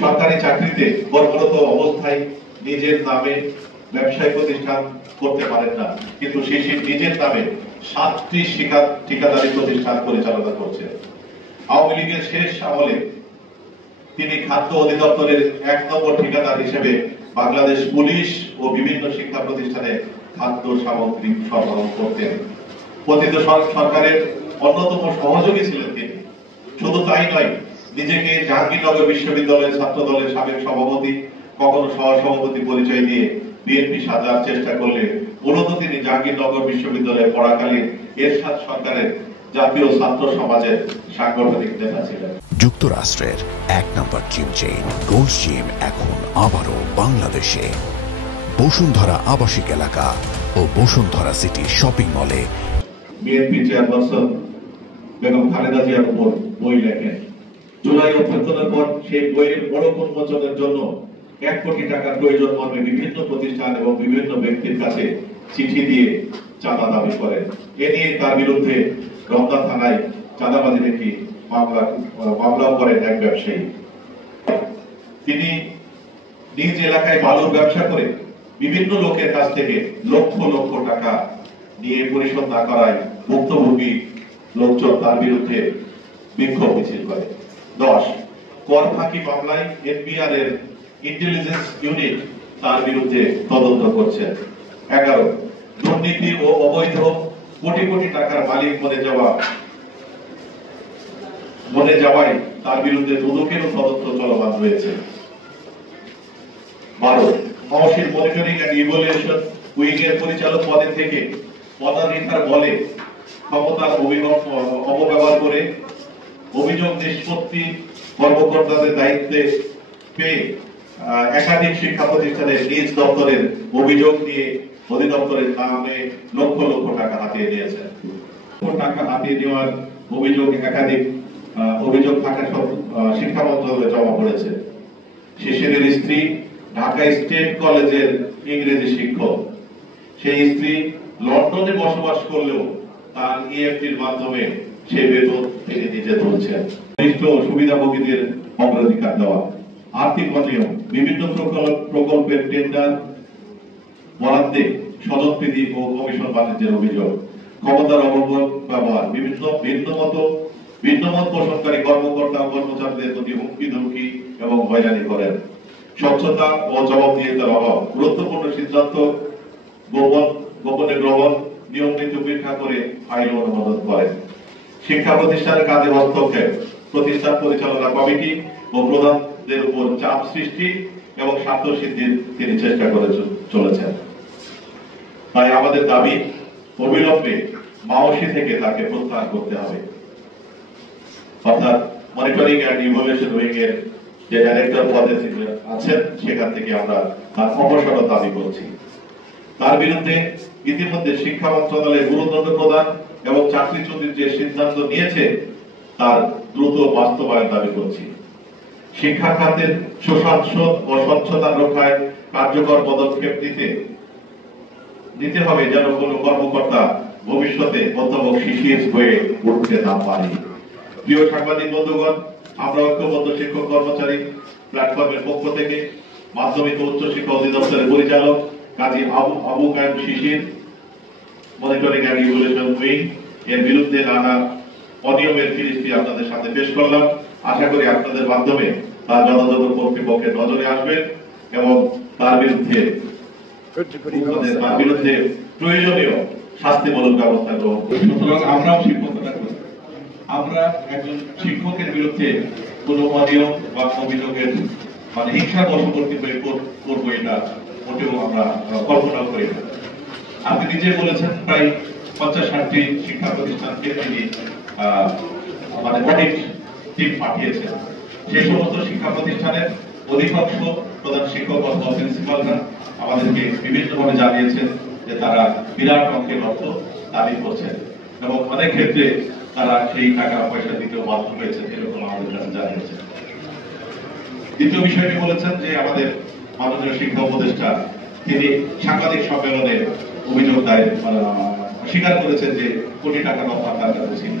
সরকারি চাকরিতে কর্মরত অবস্থায় নিজের নামে ব্যবসায়ী প্রতিষ্ঠান করতে পারেন না, কিন্তু শিশির নিজের নামে 7টি ঠিকাদারি প্রতিষ্ঠান পরিচালনা করছেন। আওয়ামী লীগের শেষ আমলে তিনি খাদ্য অধিদপ্তরের 1 নম্বর ঠিকাদার হিসেবে বাংলাদেশ পুলিশ ও বিভিন্ন শিক্ষা প্রতিষ্ঠানে খাদ্য সামগ্রী সরবরাহ করতেন। পতিত সরকারের অন্যতম সহযোগী ছিলেন তিনি। শুধু তাই নয়, নিজেকে জাহাঙ্গীরনগর বিশ্ববিদ্যালয়ের ছাত্র দলের সাবেক সভাপতি, কখনো সহসভাপতি পরিচয় দিয়ে বিএনপি সাজার চেষ্টা করলে মূলত তিনি জাহাঙ্গীরনগর বিশ্ববিদ্যালয়ে পড়াকালীন এরশাদ সরকারের জাতীয় ছাত্র সমাজের সাংগঠনিক নেতা ছিলেন। যুক্তরাষ্ট্রের 1 নম্বর জিম চেইন গোল্ডস জিম এখন আবারও বাংলাদেশে। বসুন্ধরা আবাসিক এলাকা ও বসুন্ধরা সিটি শপিং মলে। বিএনপি চেয়ারপারসন বেগম খালেদা জিয়ার উপর বই লেখেন। জুলাই অভ্যর্থনার পর সেই বইয়ের বড় উন্মোচনের জন্য 1 কোটি টাকার প্রয়োজন মর্মে বিভিন্ন প্রতিষ্ঠান এবং বিভিন্ন ব্যক্তির কাছে চিঠি দিয়ে চাঁদা দাবি করেন। এ নিয়ে তার বিরুদ্ধে রমনা থানায় চাঁদাবাজির একটি মামলাও করেন এক ব্যবসায়ী। তিনি নিজ এলাকায় বালুর ব্যবসা করে বিভিন্ন লোকের কাছ থেকে লক্ষ লক্ষ টাকা নিয়ে পরিশোধ না করায় ভুক্তভোগী লোকজন তার বিরুদ্ধে বিক্ষোভ মিছিল করে। 10 কর ফাঁকি মামলায় এনবিআর এর ইন্টেলিজেন্স ইউনিট তার বিরুদ্ধে তদন্ত করছে। 11 দুর্নীতি ও অবৈধ কোটি কোটি টাকার মালিক মনে যাওয়ায় তার বিরুদ্ধে দুদকেরও তদন্ত চলমান রয়েছে। 12 Mohsin monitoring and evaluation wing এর পরিচালক পদে থেকে পদাধিকার বলে ক্ষমতার অপব্যবহার করে অভিযোগ নিষ্পত্তি কর্মকর্তাদের দায়িত্বে পেয়ে একাধিক শিক্ষা প্রতিষ্ঠানের নিজ দপ্তরের অভিযোগ নিয়ে অধিদপ্তরের নামে লক্ষ লক্ষ টাকা হাতিয়ে নিয়েছেন। টাকা হাতিয়ে নেওয়ার অভিযোগ একাধিক অভিযোগ থাকা সব শিক্ষা মন্ত্রণালয়ে জমা পড়েছে। শিশিরের স্ত্রী ঢাকা স্টেট কলেজের ইংরেজি শিক্ষক। সেই স্ত্রী লন্ডনে বসবাস করলেও তার ইএফটির মাধ্যমে সে বেতন তিনি নিজে তুলছেন। সুবিধাভোগীদের অগ্রাধিকার দেওয়া, আর্থিক অনিয়ম, বিভিন্ন প্রকল্পের টেন্ডার বরাদ্দে স্বজনপ্রীতি ও কমিশন বাণিজ্যের অভিযোগ, ক্ষমতার অপব্যবহার, বিভিন্ন ভিন্নমত পোষণকারী কর্মকর্তা ও কর্মচারীদের প্রতি হুমকি ধমকি এবং হয়রানি করেন। স্বচ্ছতা ও জবাবদিহিতার অভাব, গুরুত্বপূর্ণ সিদ্ধান্ত গোপনে গ্রহণ, নিয়ম নীতি উপেক্ষা করে আইন অনুমোদন করেন। শিক্ষা প্রতিষ্ঠানের কাজে হস্তক্ষেপ, প্রতিষ্ঠান পরিচালনা কমিটি ও প্রধানদের উপর চাপ সৃষ্টি এবং স্বার্থ সিদ্ধির তিনি চেষ্টা করে চলেছেন। তাই আমাদের দাবি, অবিলম্বে মাওসি থেকে তাকে প্রত্যাহার করতে হবে। অর্থাৎ মনিটরিং এন্ড ইভ্যালুয়েশন উইং এর যে ডাইরেক্টর পদে আছেন সেখান থেকে আমরা তার অবসর দাবি করছি। তার বিরুদ্ধে ইতিমধ্যে শিক্ষা মন্ত্রণালয় গুরুদণ্ড প্রদান এবং চাকরিচ্যুতির যে সিদ্ধান্ত নিয়েছে তার দ্রুত বাস্তবায়ন দাবি করছি। শিক্ষা খাতের সুশাসন ও স্বচ্ছতা রক্ষায় কার্যকর পদক্ষেপ নিতে হবে, যেন কোনো কর্মকর্তা ভবিষ্যতে মধ্যমক শিশির হয়ে উঠতে না পারে। প্রিয় সাংবাদিক বন্ধুগণ, আমরা ঐক্যবদ্ধ শিক্ষক কর্মচারী প্ল্যাটফর্মের পক্ষ থেকে মাধ্যমিক ও উচ্চ শিক্ষা অধিদপ্তরের পরিচালক কাজী আবু কায়েম শিশির মনিটরিং এন্ড ইভ্যালুয়েশন উইং এর বিরুদ্ধে নানা অনিয়মের ফিরিস্তি আপনাদের সাথে পেশ করলাম। আশা করি আপনাদের মাধ্যমে তার যথাযথ কর্তৃপক্ষের নজরে আসবে এবং তার বিরুদ্ধে প্রয়োজনীয় শাস্তিমূলক ব্যবস্থা গ্রহণ করবে। সুতরাং আমরাও শিক্ষকতা করি, আমরা একজন শিক্ষকের বিরুদ্ধে কোন অনিয়ম বা অভিযোগের হিংসার বশবর্তী হয়ে করবো এটা মোটেও আমরা কল্পনাও করি না। আপনি নিজে বলেছেন প্রায় 50-60টি শিক্ষা প্রতিষ্ঠানকে তিনি অডিট টিম পাঠিয়েছেন। সেই সমস্ত শিক্ষা প্রতিষ্ঠানের অধিকাংশ প্রধান শিক্ষক অথবা প্রিন্সিপালরা আমাদেরকে বিভিন্নভাবে জানিয়েছেন যে তারা বিরাট অঙ্কের অর্থ দাবি করছেন এবং অনেক ক্ষেত্রে তারা সেই টাকা পয়সা দিতেও বাধ্য হয়েছে, এরকম আমাদের কাছে জানিয়েছেন। দ্বিতীয় বিষয়টি বলেছেন যে আমাদের মাননীয় শিক্ষা উপদেষ্টা তিনি সাংবাদিক সম্মেলনে অভিযোগ স্বীকার করেছেন যে কোটি টাকা নফা তার কাছে ছিল।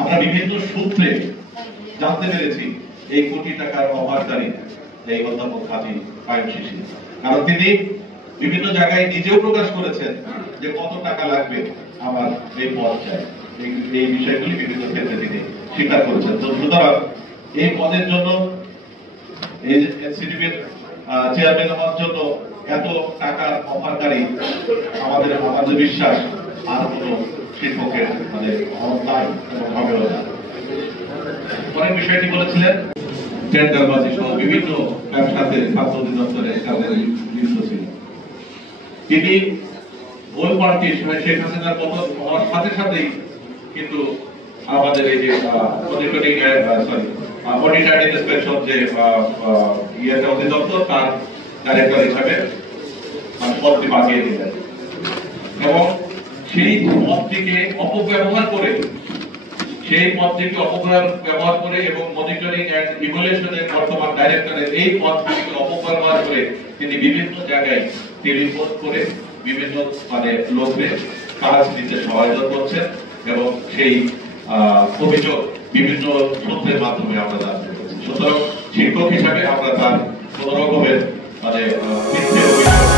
আমরা বিভিন্ন সূত্রে জানতে পেরেছি এই কোটি টাকার অফারকারী এই অধ্যাপক হাজী কায়েম শিশির। কারণ তিনি বিভিন্ন জায়গায় নিজেও প্রকাশ করেছেন যে কত টাকা লাগবে আমার এই পদ চাই, এই বিষয়গুলি বিভিন্ন ক্ষেত্রে তিনি স্বীকার করেছেন। তো সুতরাং এই পদের জন্য এই এনসিটিভির চেয়ারম্যান হওয়ার জন্য এত টাকার অফারকারী আমাদের বিশ্বাস আর কোন শিক্ষকের মানে নাই এবং হবেও না। পরের বিষয়টি বলেছিলেন টেন্ডারবাজি সহ বিভিন্ন ব্যবসাতে ছাত্র অধিদপ্তরে তাদের লিপ্ত ছিল। তিনি ওই পার্টি শেখ হাসিনার পতন হওয়ার সাথে সাথেই কিন্তু আমাদের এই যে মনিটরিং অডিট অ্যান্ড ইন্সপেকশন যে ইয়েটা অধিদপ্তর তার ডাইরেক্টর হিসাবে পদটি বাগিয়ে দিলেন এবং সেই পদটিকে অপব্যবহার করে এবং মনিটরিং অ্যান্ড ইভ্যালুয়েশনের বর্তমান ডাইরেক্টরের এই পদটিকে অপব্যবহার করে তিনি বিভিন্ন জায়গায় টেলিফোন করে বিভিন্ন মানে লোকদের কাজ দিতে সহায়তা করছেন এবং সেই অভিযোগ বিভিন্ন সূত্রের মাধ্যমে আমরা জানতে পারছি। সুতরাং শিক্ষক হিসাবে আমরা তার কোন রকমের মানে মিথ্যে অভিযোগ